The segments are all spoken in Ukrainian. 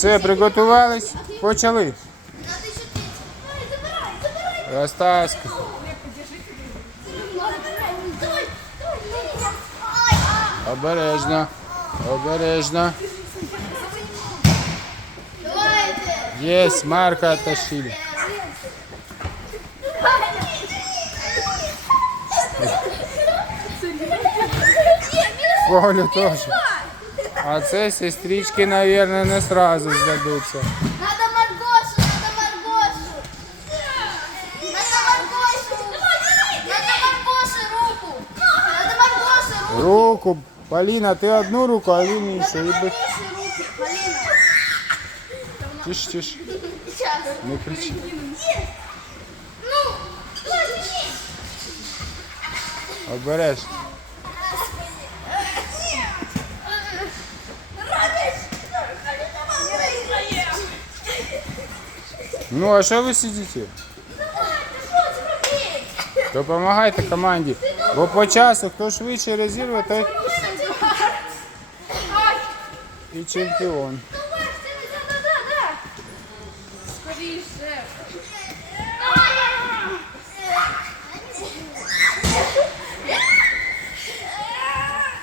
Все, приготувались? Почали. Розтаска. Обережно. Обережно. Есть, Марка оттащили. Колю тоже. А це сестрички, наверное, не сразу здадуться. Надо Маргошу, надо Маргошу. Надо Маргошу. Надо Маргоше руку. Надо Маргоше руку. Руку. Поліна, ти одну руку, а він іншу. І би- Маргоше руку. Полина. Тиш, тиш. Сейчас. Не кричи. Ну. Обережно. Ну, а що ви сидите? Допомагайте команді. Бо по часу, хто швидше розірве, той і чемпіон.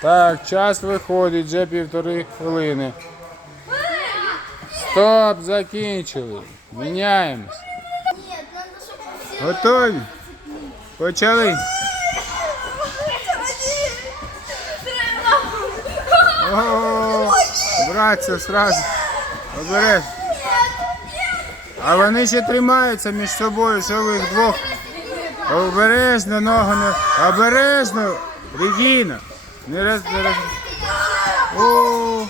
Так, час виходить, вже півтори хвилини. Стоп, закінчили. Міняємось. Готові? Почали. О, братця, сразу. Обереш. А вони ще тримаються між собою, що ви їх двох. Обережно, ногу не. Обережно. Регіна. Не роз... Не роз... О,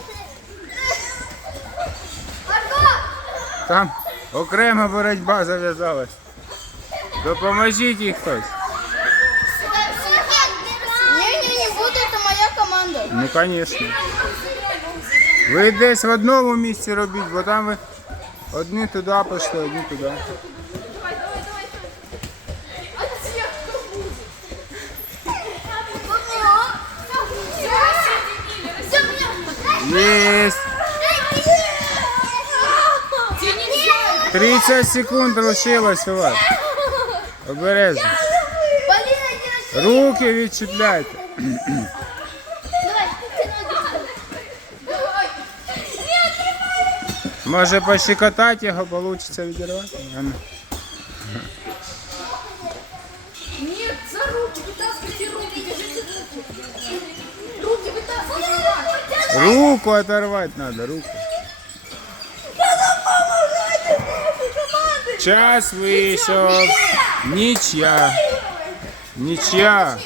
там окрема боротьба зав'язалась. Допоможіть їй хтось. Не-не-не, буду, это моя команда. Ну, звісно. Ви десь в одному місці робіть, бо там ви одні туди пішли, одні туди. Єсть! 30 секунд лишилось у вас. Обережно. Руки відчіпляйте. Може пощекотати його, вийде відірвати? А ну. Нет, за руки, вытаскивайте руки, держите руки. Руки вытаскивайте. Руку оторвати треба, руку. Час вийшов. Нічя. Нічя.